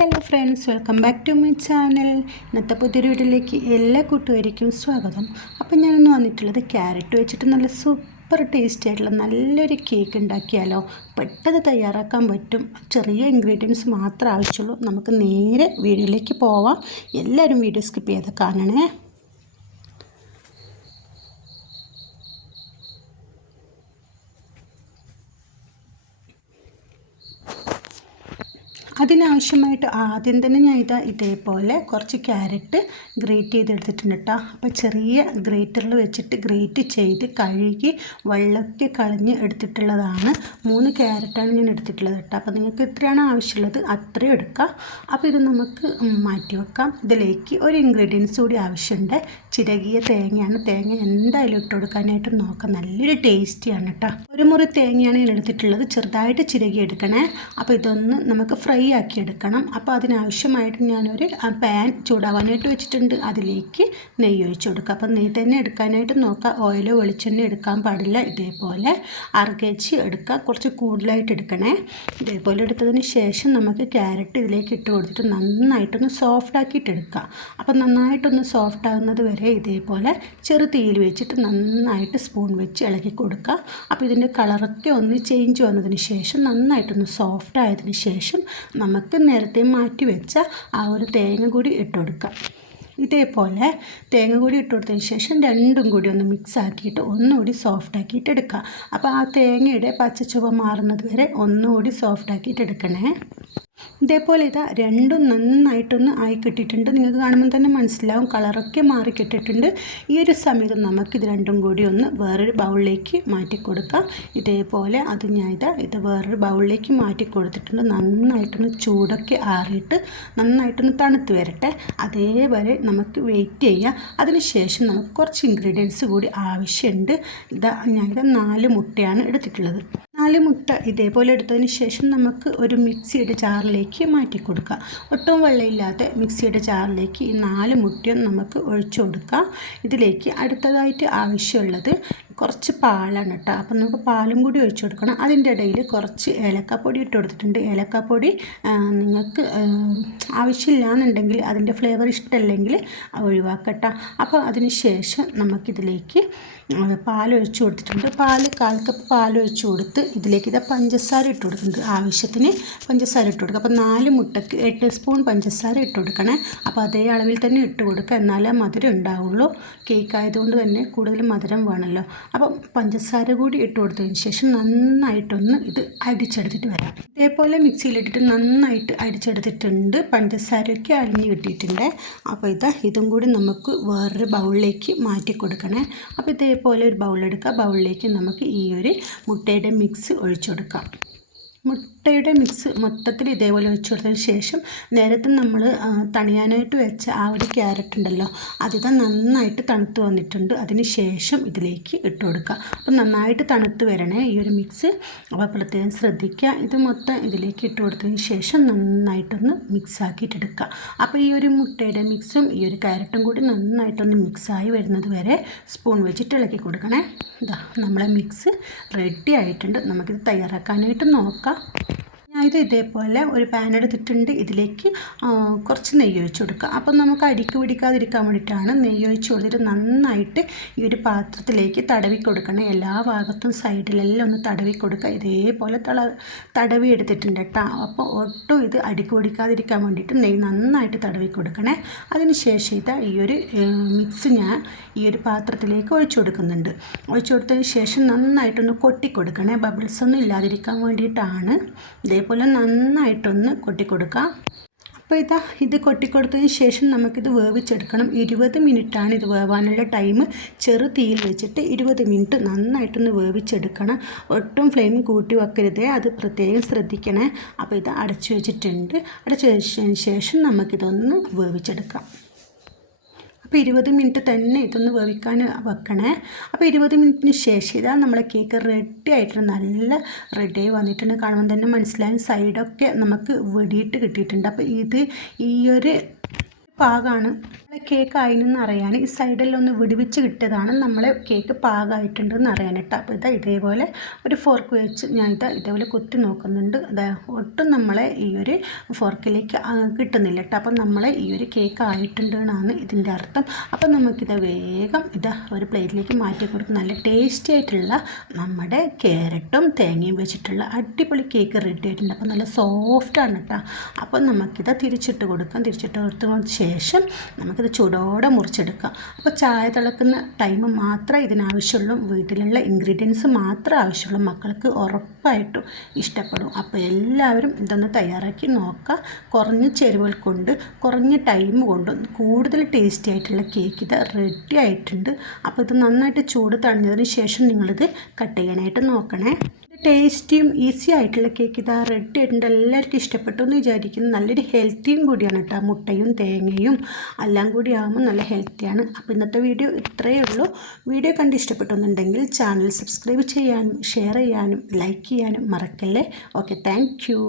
Hello friends, welcome back to my channel. ഇന്നത്തെ പുതിയൊരു വീഡിയോയിലേക്ക് എല്ലാ കൂട്ടുകാർക്കും സ്വാഗതം. അപ്പോൾ ഞാനിന്ന് വന്നിട്ടുള്ളത് ക്യാരറ്റ് വെച്ചിട്ട് നല്ല സൂപ്പർ ടേസ്റ്റി ആയിട്ടുള്ള നല്ലൊരു കേക്ക് ഉണ്ടാക്കിയാലോ. പെട്ടെന്ന് തയ്യാറാക്കാൻ പറ്റും. ചെറിയ ഇൻഗ്രീഡിയൻസ് മാത്രമേ ആവശ്യമുള്ളൂ. നമുക്ക് നേരെ വീഡിയോയിലേക്ക് പോവാം. എല്ലാവരും വീഡിയോ സ്കിപ്പ് ചെയ്ത് കാണണേ. അതിനാവശ്യമായിട്ട് ആദ്യം തന്നെ ഞാൻ ഇതേപോലെ കുറച്ച് ക്യാരറ്റ് ഗ്രേറ്റ് ചെയ്തെടുത്തിട്ടുണ്ട് കേട്ടോ. അപ്പോൾ ചെറിയ ഗ്രേറ്ററിൽ വെച്ചിട്ട് ഗ്രേറ്റ് ചെയ്ത് കഴുകി വെള്ളമൊക്കെ കളഞ്ഞ് എടുത്തിട്ടുള്ളതാണ്. 3 ക്യാരറ്റാണ് ഞാൻ എടുത്തിട്ടുള്ളത് കേട്ടോ. അപ്പോൾ നിങ്ങൾക്ക് എത്രയാണ് ആവശ്യമുള്ളത് അത്രയും എടുക്കാം. അപ്പോൾ ഇത് നമുക്ക് മാറ്റി വെക്കാം. ഇതിലേക്ക് ഒരു ഇൻഗ്രീഡിയൻസ് കൂടി ആവശ്യമുണ്ട്. ചിരകിയ തേങ്ങയാണ്. തേങ്ങ എന്തായാലും ഇട്ട് കൊടുക്കാനായിട്ട് നോക്കാം. നല്ലൊരു ടേസ്റ്റിയാണ് കേട്ടോ. ഒരു മുറി തേങ്ങയാണ് ഞാൻ എടുത്തിട്ടുള്ളത്. ചെറുതായിട്ട് ചിരകി എടുക്കണേ. അപ്പോൾ ഇതൊന്ന് നമുക്ക് ഫ്രൈ ആക്കി എടുക്കണം. അപ്പോൾ അതിനാവശ്യമായിട്ട് ഞാനൊരു പാൻ ചൂടാവാനായിട്ട് വെച്ചിട്ടുണ്ട്. അതിലേക്ക് നെയ്യ് ഒഴിച്ച് കൊടുക്കുക. അപ്പോൾ നെയ്യ് തന്നെ എടുക്കാനായിട്ട് നോക്കുക. ഓയിലോ വെളിച്ചെണ്ണ എടുക്കാൻ പാടില്ല. ഇതേപോലെ അരകേച്ചി എടുക്കുക. കുറച്ച് കൂടുതലായിട്ട് എടുക്കണേ. ഇതേപോലെ എടുത്തതിന് ശേഷം നമുക്ക് ക്യാരറ്റ് ഇതിലേക്ക് ഇട്ട് കൊടുത്തിട്ട് നന്നായിട്ടൊന്ന് സോഫ്റ്റ് ആക്കിയിട്ട് എടുക്കുക. അപ്പോൾ നന്നായിട്ടൊന്ന് സോഫ്റ്റ് ആകുന്നത് വരെ ഇതേപോലെ ചെറു തീയിൽ വെച്ചിട്ട് നന്നായിട്ട് സ്പൂൺ വെച്ച് ഇളക്കി കൊടുക്കുക. അപ്പോൾ ഇതിൻ്റെ കളറൊക്കെ ഒന്ന് ചേഞ്ച് വന്നതിന് ശേഷം നന്നായിട്ടൊന്ന് സോഫ്റ്റ് ആയതിന് ശേഷം നമുക്ക് നേരത്തെ മാറ്റി വെച്ച ആ ഒരു തേങ്ങ കൂടി ഇട്ട് കൊടുക്കാം. ഇതേപോലെ തേങ്ങ കൂടി ഇട്ട് കൊടുത്തതിന് ശേഷം രണ്ടും കൂടി ഒന്ന് മിക്സ് ആക്കിയിട്ട് ഒന്നുകൂടി സോഫ്റ്റ് ആക്കിയിട്ട് എടുക്കുക. അപ്പോൾ ആ തേങ്ങയുടെ പച്ചച്ചുവ മാറുന്നത് വരെ ഒന്നുകൂടി സോഫ്റ്റ് ആക്കിയിട്ട് എടുക്കണേ. ഇതേപോലെ രണ്ടും നന്നായിട്ടൊന്ന് ആയി കിട്ടിയിട്ടുണ്ട്. നിങ്ങൾക്ക് കാണുമ്പോൾ തന്നെ മനസ്സിലാവും കളറൊക്കെ മാറി കിട്ടിയിട്ടുണ്ട്. ഈ ഒരു സമയത്ത് നമുക്കിത് രണ്ടും കൂടി ഒന്ന് വേറൊരു ബൗളിലേക്ക് മാറ്റി കൊടുക്കാം. ഇതേപോലെ അത് ഞാൻ ഇത് വേറൊരു ബൗളിലേക്ക് മാറ്റി കൊടുത്തിട്ടുണ്ട്. നന്നായിട്ടൊന്ന് ചൂടൊക്കെ ആറിയിട്ട് നന്നായിട്ടൊന്ന് തണുത്ത് വരട്ടെ. അതേവരെ നമുക്ക് വെയിറ്റ് ചെയ്യാം. അതിനുശേഷം നമുക്ക് കുറച്ച് ഇൻഗ്രീഡിയൻസ് കൂടി ആവശ്യമുണ്ട്. ഞാൻ 4 മുട്ടയാണ് എടുത്തിട്ടുള്ളത്. 4 മുട്ട ഇതേപോലെ എടുത്തതിന് ശേഷം നമുക്ക് ഒരു മിക്സിയുടെ ജാറിലേക്ക് മാറ്റി കൊടുക്കാം. ഒട്ടും വെള്ളമില്ലാതെ മിക്സിയുടെ ജാറിലേക്ക് ഈ 4 മുട്ടയും നമുക്ക് ഒഴിച്ചു കൊടുക്കാം. ഇതിലേക്ക് അടുത്തതായിട്ട് ആവശ്യമുള്ളത് കുറച്ച് പാലാണ് കേട്ടോ. അപ്പം നമുക്ക് പാലും കൂടി ഒഴിച്ചു കൊടുക്കണം. അതിൻ്റെ ഇടയിൽ കുറച്ച് ഏലക്കാപ്പൊടി ഇട്ട് കൊടുത്തിട്ടുണ്ട്. ഏലക്കാപ്പൊടി നിങ്ങൾക്ക് ആവശ്യമില്ല എന്നുണ്ടെങ്കിൽ, അതിൻ്റെ ഫ്ലേവർ ഇഷ്ടമല്ലെങ്കിൽ ഒഴിവാക്കട്ടോ. അപ്പോൾ അതിന് ശേഷം നമുക്കിതിലേക്ക് പാലൊഴിച്ച് കൊടുത്തിട്ടുണ്ട്. 1/4 കപ്പ് പാലൊഴിച്ച് കൊടുത്ത് ഇതിലേക്ക് പഞ്ചസാര ഇട്ട് കൊടുക്കുന്നുണ്ട്. ആവശ്യത്തിന് പഞ്ചസാര ഇട്ട് കൊടുക്കുക. അപ്പോൾ 4 മുട്ടയ്ക്ക് 8 സ്പൂൺ പഞ്ചസാര ഇട്ട് കൊടുക്കണേ. അപ്പോൾ അതേ അളവിൽ തന്നെ ഇട്ട് കൊടുക്കുക. എന്നാലേ മധുരം ഉണ്ടാവുള്ളൂ. കേക്ക് ആയതുകൊണ്ട് തന്നെ കൂടുതൽ മധുരം വേണമല്ലോ. അപ്പം പഞ്ചസാര കൂടി ഇട്ട് കൊടുത്തതിന് ശേഷം നന്നായിട്ടൊന്ന് ഇത് അടിച്ചെടുത്തിട്ട് വരാം. ഇതേപോലെ മിക്സിയിലിട്ടിട്ട് നന്നായിട്ട് അടിച്ചെടുത്തിട്ടുണ്ട്. പഞ്ചസാരയൊക്കെ അലിഞ്ഞ് കിട്ടിയിട്ടുണ്ട്. അപ്പോൾ ഇതും കൂടി നമുക്ക് വേറൊരു ബൗളിലേക്ക് മാറ്റി കൊടുക്കണേ. അപ്പോൾ ഇതേപോലെ ഒരു ബൗളെടുക്കുക. ബൗളിലേക്ക് നമുക്ക് ഈ ഒരു മുട്ടയുടെ മിക്സ് ഒഴിച്ചു കൊടുക്കാം. മുട്ടയുടെ മിക്സ് മൊത്തത്തിൽ ഇതേപോലെ ഒഴിച്ചു കൊടുത്തതിന് ശേഷം നേരത്തെ നമ്മൾ തണിയാനായിട്ട് വെച്ച ആ ഒരു ക്യാരറ്റ് ഉണ്ടല്ലോ, നന്നായിട്ട് തണുത്ത് വന്നിട്ടുണ്ട്. അതിന് ശേഷം ഇതിലേക്ക് ഇട്ട് കൊടുക്കുക. അപ്പം നന്നായിട്ട് തണുത്ത് വരണേ ഈ ഒരു മിക്സ്. അപ്പോൾ പ്രത്യേകം ശ്രദ്ധിക്കുക. ഇത് മൊത്തം ഇതിലേക്ക് ഇട്ട് കൊടുത്തതിന് ശേഷം നന്നായിട്ടൊന്ന് മിക്സ് ആക്കിയിട്ടെടുക്കുക. അപ്പോൾ ഈ ഒരു മുട്ടയുടെ മിക്സും ഈ ഒരു ക്യാരറ്റും കൂടി നന്നായിട്ടൊന്ന് മിക്സായി വരുന്നത് വരെ സ്പൂൺ വെച്ചിട്ട് ഇളക്കി കൊടുക്കണേ. നമ്മളെ മിക്സ് റെഡി ആയിട്ടുണ്ട്. നമുക്കിത് തയ്യാറാക്കാനായിട്ട് നോക്കാം. ഞാൻ ഇതേപോലെ ഒരു പാൻ എടുത്തിട്ടുണ്ട്. ഇതിലേക്ക് കുറച്ച് നെയ്യ് ഒഴിച്ച് കൊടുക്കുക. അപ്പം നമുക്ക് അടിക്ക് പിടിക്കാതിരിക്കാൻ വേണ്ടിയിട്ടാണ് നെയ്യ് ഒഴിച്ച് കൊടുത്തിട്ട് നന്നായിട്ട് ഈ ഒരു പാത്രത്തിലേക്ക് തടവി കൊടുക്കണം. എല്ലാ ഭാഗത്തും സൈഡിലെല്ലാം ഒന്ന് തടവി കൊടുക്കുക. ഇതേപോലെ തടവി എടുത്തിട്ടുണ്ട് കേട്ടോ. അപ്പോൾ ഒട്ടും ഇത് അടിക്ക് പിടിക്കാതിരിക്കാൻ വേണ്ടിയിട്ട് നെയ്യ് നന്നായിട്ട് തടവി കൊടുക്കണേ. അതിന് ശേഷം ഈ ഒരു മിക്സ് ഞാൻ ഈ ഒരു പാത്രത്തിലേക്ക് ഒഴിച്ചു കൊടുക്കുന്നുണ്ട്. ഒഴിച്ചു കൊടുത്തതിന് ശേഷം നന്നായിട്ടൊന്ന് കൊട്ടി കൊടുക്കണേ. ബബിൾസ് ഒന്നും ഇല്ലാതിരിക്കാൻ വേണ്ടിയിട്ടാണ്. ഇതേപോലെ നന്നായിട്ടൊന്ന് കൊട്ടിക്കൊടുക്കാം. അപ്പോൾ ഇത് കൊട്ടിക്കൊടുത്തതിന് ശേഷം നമുക്കിത് വേവിച്ചെടുക്കണം. 20 മിനിറ്റാണ് ഇത് വേവാനുള്ള ടൈം. ചെറു തീയിൽ വെച്ചിട്ട് 20 മിനിറ്റ് നന്നായിട്ടൊന്ന് വേവിച്ചെടുക്കണം. ഒട്ടും ഫ്ലെയിം കൂട്ടി വെക്കരുതേ, അത് പ്രത്യേകം ശ്രദ്ധിക്കണേ. അപ്പോൾ അടച്ചു വെച്ചിട്ടുണ്ട്. അടച്ചു വെച്ചതിന് ശേഷം നമുക്കിതൊന്ന് വേവിച്ചെടുക്കാം. അപ്പോൾ 20 മിനിറ്റ് തന്നെ ഇതൊന്ന് വേവിക്കാൻ വെക്കണേ. അപ്പോൾ 20 മിനിറ്റിന് ശേഷം നമ്മളെ കേക്ക് റെഡി ആയിട്ട് നല്ല റെഡിയായി വന്നിട്ടുണ്ട്. കാണുമ്പോൾ തന്നെ മനസ്സിലായും. സൈഡൊക്കെ നമുക്ക് വെടിയിട്ട് കിട്ടിയിട്ടുണ്ട്. അപ്പോൾ ഈ ഒരു പാകമാണ് കേക്ക് ആയിനെന്ന് അറിയാൻ ഈ സൈഡിലൊന്ന് വിടുവിച്ച് കിട്ടിയതാണ് നമ്മളെ കേക്ക് പാകമായിട്ടുണ്ടെന്ന് അറിയാൻ കേട്ടോ. അപ്പോൾ ഇതേപോലെ ഒരു ഫോർക്ക് വെച്ച് ഞാൻ ഇതേപോലെ കുത്തി നോക്കുന്നുണ്ട്. ഒട്ടും നമ്മളെ ഈ ഒരു ഫോർക്കിലേക്ക് കിട്ടുന്നില്ല കേട്ടോ. അപ്പം നമ്മളെ ഈ ഒരു കേക്ക് ആയിട്ടുണ്ടെന്നാണ് ഇതിൻ്റെ അർത്ഥം. അപ്പം നമുക്കിത് വേഗം ഒരു പ്ലേറ്റിലേക്ക് മാറ്റി കൊടുക്കും. നല്ല ടേസ്റ്റി ആയിട്ടുള്ള നമ്മുടെ ക്യാരറ്റും തേങ്ങയും വെച്ചിട്ടുള്ള അടിപൊളി കേക്ക് റെഡി ആയിട്ടുണ്ട്. അപ്പം നല്ല സോഫ്റ്റാണ് കേട്ടോ. അപ്പം നമുക്കിത് തിരിച്ചിട്ട് കൊടുക്കാം. തിരിച്ചിട്ട് കൊടുത്തതിന് ശേഷം നമുക്കിത് ചൂടോടെ മുറിച്ചെടുക്കാം. അപ്പോൾ ചായ തിളക്കുന്ന ടൈം മാത്രമേ ഇതിനാവശ്യമുള്ളൂ. വീട്ടിലുള്ള ഇൻഗ്രീഡിയൻസ് മാത്രമേ ആവശ്യമുള്ളൂ. മക്കൾക്ക് ഉറപ്പായിട്ടും ഇഷ്ടപ്പെടും. അപ്പോൾ എല്ലാവരും ഇതൊന്ന് തയ്യാറാക്കി നോക്കുക. കുറഞ്ഞ ചേരുവകൾ കൊണ്ട് കുറഞ്ഞ ടൈം കൊണ്ടും കൂടുതൽ ടേസ്റ്റി ആയിട്ടുള്ള കേക്ക് ഇത് റെഡി ആയിട്ടുണ്ട്. അപ്പോൾ ഇത് നന്നായിട്ട് ചൂട് തണിഞ്ഞതിന് ശേഷം നിങ്ങളിത് കട്ട് ചെയ്യാനായിട്ട് നോക്കണേ. ടേസ്റ്റിയും ഈസി ആയിട്ടുള്ള കേക്ക് ഇതാ റെഡി ആയിട്ടുണ്ട്. എല്ലാവർക്കും ഇഷ്ടപ്പെട്ടു എന്ന് വിചാരിക്കുന്നു. നല്ലൊരു ഹെൽത്തിയും കൂടിയാണ് കേട്ടോ. മുട്ടയും തേങ്ങയും എല്ലാം കൂടി ആകുമ്പോൾ നല്ല ഹെൽത്തിയാണ്. അപ്പോൾ ഇന്നത്തെ വീഡിയോ ഇത്രയേ ഉള്ളൂ. വീഡിയോ കണ്ട് ഇഷ്ടപ്പെട്ടെന്നുണ്ടെങ്കിൽ ചാനൽ സബ്സ്ക്രൈബ് ചെയ്യാനും ഷെയർ ചെയ്യാനും ലൈക്ക് ചെയ്യാനും മറക്കല്ലേ. Okay, thank you.